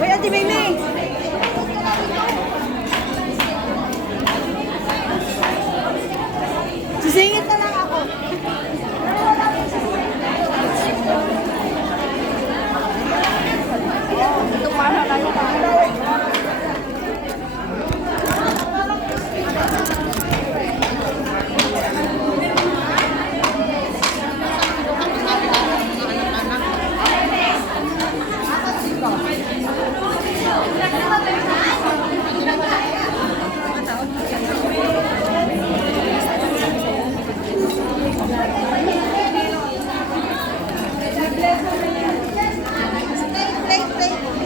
Uy, Ate Mimi! Sisingit na lang ako. Ito para kayo.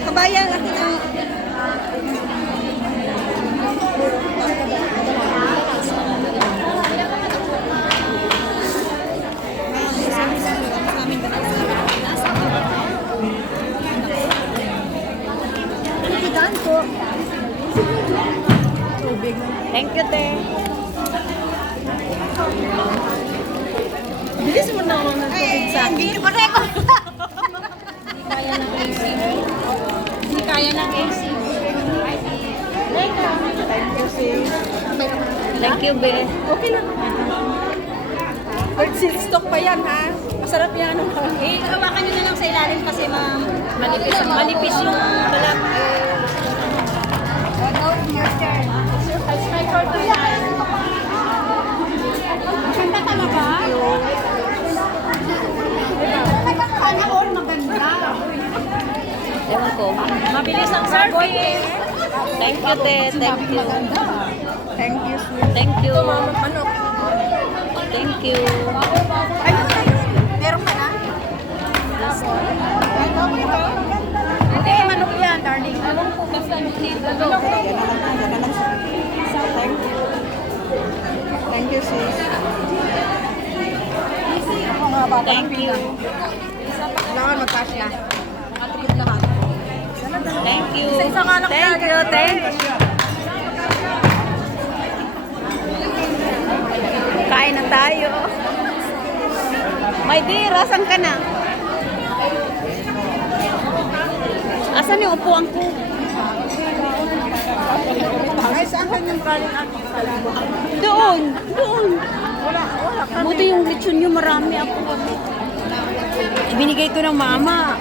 Kabayan, akin ang... Thank you, te. Bilis mo na ako ng tubig sa akin. Hindi pa rin ako. Hindi kaya ng AC. Thank you, sis. Thank you, be. Okay lang. Bird seed stock pa yan, ha? Masarap yan. Eh, hawakan nyo na lang sa ilalim kasi manipis yung balat. Maganda talaga. Sana all maganda. Ewan ko. Mabilis ang service. Thank you, te. Thank you. Thank you, sis. Thank you. Ano? Thank you. Ayun, ayun. Meron ka na? Hindi, manok yan, darling. Anong po basta dito? Thank you, sis. Thank you. Kailangan magkasya. Matipid lahat. Thank you. Isa-isa nga lang Thank you, thank you. Kain na tayo. My dear, asan ka na? Asan yung upuan ko? Ay, saan ka yung galing aking salabo? Doon, doon. Wala. Buti yung lechon nyo, marami ako. Ibinigay to ng mama.